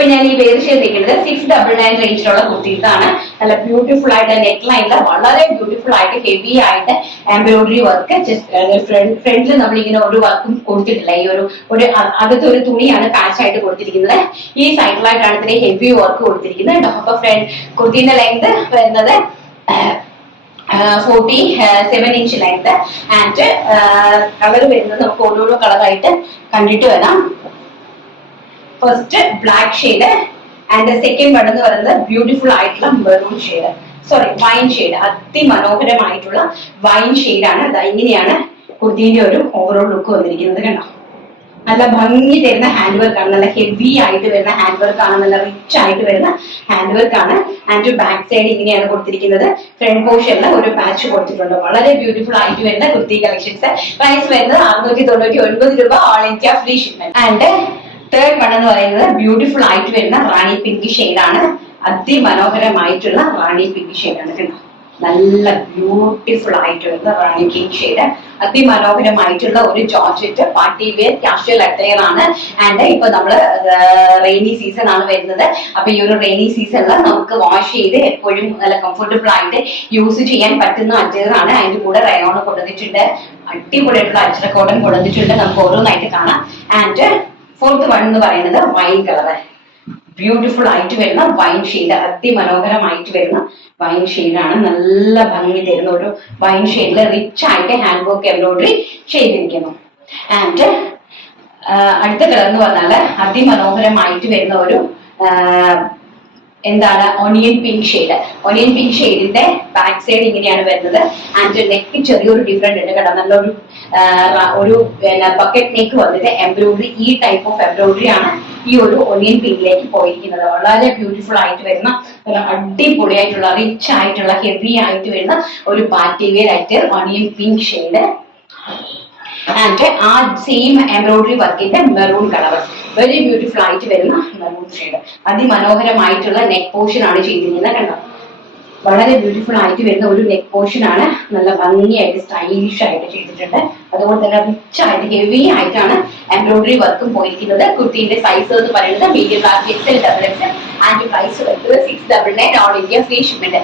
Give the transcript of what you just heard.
ഇപ്പൊ ഞാൻ ഈ വേർ ചെയ്തിരിക്കുന്നത് 699 റേഞ്ചിലുള്ള കുർത്തീസാണ്. നല്ല ബ്യൂട്ടിഫുൾ ആയിട്ട് നെക്ക് ലൈനിൽ വളരെ ബ്യൂട്ടിഫുൾ ആയിട്ട് ഹെവി ആയിട്ട് എംബ്രോയിഡറി വർക്ക്, ഫ്രണ്ടിൽ നമ്മൾ ഇങ്ങനെ ഒരു വർക്കും കൊടുത്തിട്ടില്ല. ഈ ഒരു അകത്ത് ഒരു തുണിയാണ് പാച്ച് ആയിട്ട് കൊടുത്തിരിക്കുന്നത്. ഈ സൈഡിലായിട്ടാണ് ഇതിന് ഹെവി വർക്ക് കൊടുത്തിരിക്കുന്നത്. അപ്പൊ കുർത്തിന്റെ ലെങ്ത് വരുന്നത് 47 ഇഞ്ച് ലെങ്ത്. ആൻഡ് കളർ വരുന്നത് നമുക്ക് ഓരോരോ കളറായിട്ട് കണ്ടിട്ട് വരാം. First black shade and second one എന്ന് പറയുന്നത് ബ്യൂട്ടിഫുൾ ആയിട്ടുള്ള മെറൂൺ ഷെയ്ഡ്, വൈൻ ഷെയ്ഡ്. അതിമനോഹരമായിട്ടുള്ള വൈൻ ഷെയ്ഡാണ്. ഇങ്ങനെയാണ് കുർത്തിന്റെ ഒരു ഓവറോൾ ലുക്ക് വന്നിരിക്കുന്നത്. കണ്ടോ, നല്ല ഭംഗി തരുന്ന ഹാൻഡ് വർക്ക് ആണ്. നല്ല ഹെവി ആയിട്ട് വരുന്ന ഹാൻഡ് വർക്ക് ആണ്. നല്ല റിച്ച് ആയിട്ട് വരുന്ന ഹാൻഡ് വർക്ക് ആണ്. ആൻഡ് ബാക്ക് സൈഡ് ഇങ്ങനെയാണ് കൊടുത്തിരിക്കുന്നത്. ഫ്രണ്ട് പോർഷനിൽ ഒരു പാച്ച് കൊടുത്തിട്ടുണ്ട്. വളരെ ബ്യൂട്ടിഫുൾ ആയിട്ട് വരുന്ന കുർത്തി കളക്ഷൻസ്. പ്രൈസ് വരുന്നത് 699 രൂപ, all India free shipment. And third one എന്ന് പറയുന്നത് ബ്യൂട്ടിഫുൾ ആയിട്ട് വരുന്ന റാണി പിങ്ക് ഷെയ്ഡാണ്. അതിമനോഹരമായിട്ടുള്ള റാണി പിങ്ക് ഷെയ്ഡാണ്. കണ്ടോ, നല്ല ബ്യൂട്ടിഫുൾ ആയിട്ട് വരുന്ന റാണി പിങ്ക് ഷെയ്ഡ്. അതിമനോഹരമായിട്ടുള്ള ഒരു georgette party wear casual attire ആണ്. ആൻഡ് ഇപ്പൊ നമ്മള് റെയിനി സീസൺ ആണ് വരുന്നത്. അപ്പൊ ഈ ഒരു റെയിനി സീസണിൽ നമുക്ക് വാഷ് ചെയ്ത് എപ്പോഴും നല്ല കംഫർട്ടബിൾ ആയിട്ട് യൂസ് ചെയ്യാൻ പറ്റുന്ന അറ്റയർ ആണ്. അതിന്റെ കൂടെ റയോൺ കൊടുത്തിട്ടുണ്ട്. അടിപൊളിയായിട്ടുള്ള അച്ചറ കോട്ടൺ കൊടുത്തിട്ടുണ്ട്. നമുക്ക് ഓരോന്നായിട്ട് കാണാം. ആൻഡ് ഫോർത്ത് വൺ എന്ന് പറയുന്നത് വൈൻ കളർ, ബ്യൂട്ടിഫുൾ ആയിട്ട് വരുന്ന വൈൻ ഷെയ്ഡ്. അതിമനോഹരമായിട്ട് വരുന്ന വൈൻ ഷെയ്ഡാണ്. നല്ല ഭംഗി തരുന്ന ഒരു വൈൻ ഷെയ്ഡിൽ റിച്ച് ആയിട്ട് ഹാൻഡ് വർക്ക് എംബ്രോയിഡറി ചെയ്തിരിക്കുന്നു. ആൻഡ് അടുത്ത കളർ എന്ന് പറഞ്ഞാൽ അതിമനോഹരമായിട്ട് വരുന്ന ഒരു എന്താണ് onion pink shade. Onion pink ഷെയ്ഡിന്റെ ബാക്ക് സൈഡ് ഇങ്ങനെയാണ് വരുന്നത്. ആൻഡ് നെക്ക് ചെറിയൊരു ഡിഫറെന്റ് ഉണ്ട് കേട്ടോ. നല്ലൊരു ബക്കറ്റ് നെക്ക് വന്നിട്ട് എംബ്രോയിഡറി, ഈ ടൈപ്പ് ഓഫ് എംബ്രോയിഡറി ആണ് ഈ ഒരു ഒണിയൻ പിങ്കിലേക്ക് പോയിരിക്കുന്നത്. വളരെ ബ്യൂട്ടിഫുൾ ആയിട്ട് വരുന്ന അടിപൊളിയായിട്ടുള്ള റിച്ച് ആയിട്ടുള്ള ഹെവി ആയിട്ട് വരുന്ന ഒരു പാർട്ടി വെയർ ആയിട്ട് ഒണിയൻ പിങ്ക് ഷെയ്ഡ്. ആൻഡ് ആ സെയിം എംബ്രോയിഡറി വർക്കിന്റെ മെറൂൺ കളർ, വെരി ബ്യൂട്ടിഫുൾ ആയിട്ട് വരുന്ന മെറൂൺ ഷെയ്ഡ്. അതിമനോഹരമായിട്ടുള്ള നെക്ക് പോർഷൻ ആണ് ചെയ്തിരിക്കുന്നത്. കണ്ടോ, വളരെ ബ്യൂട്ടിഫുൾ ആയിട്ട് വരുന്ന ഒരു നെക്ക് പോർഷൻ ആണ്. നല്ല ഭംഗിയായിട്ട് സ്റ്റൈലിഷ് ആയിട്ട് ചെയ്തിട്ടുണ്ട്. അതുപോലെ തന്നെ റിച്ച് ആയിട്ട് ഹെവി ആയിട്ടാണ് എംബ്രോയിഡറി വർക്കും പോയിരിക്കുന്നത്. കുർത്തിന്റെ സൈസ് എന്ന് പറയുന്നത് medium, large, XL, double XL. And price വരുന്നത് 699, ഓൾ ഇന്ത്യ ഫ്രീ ഷിപ്മെന്റ്.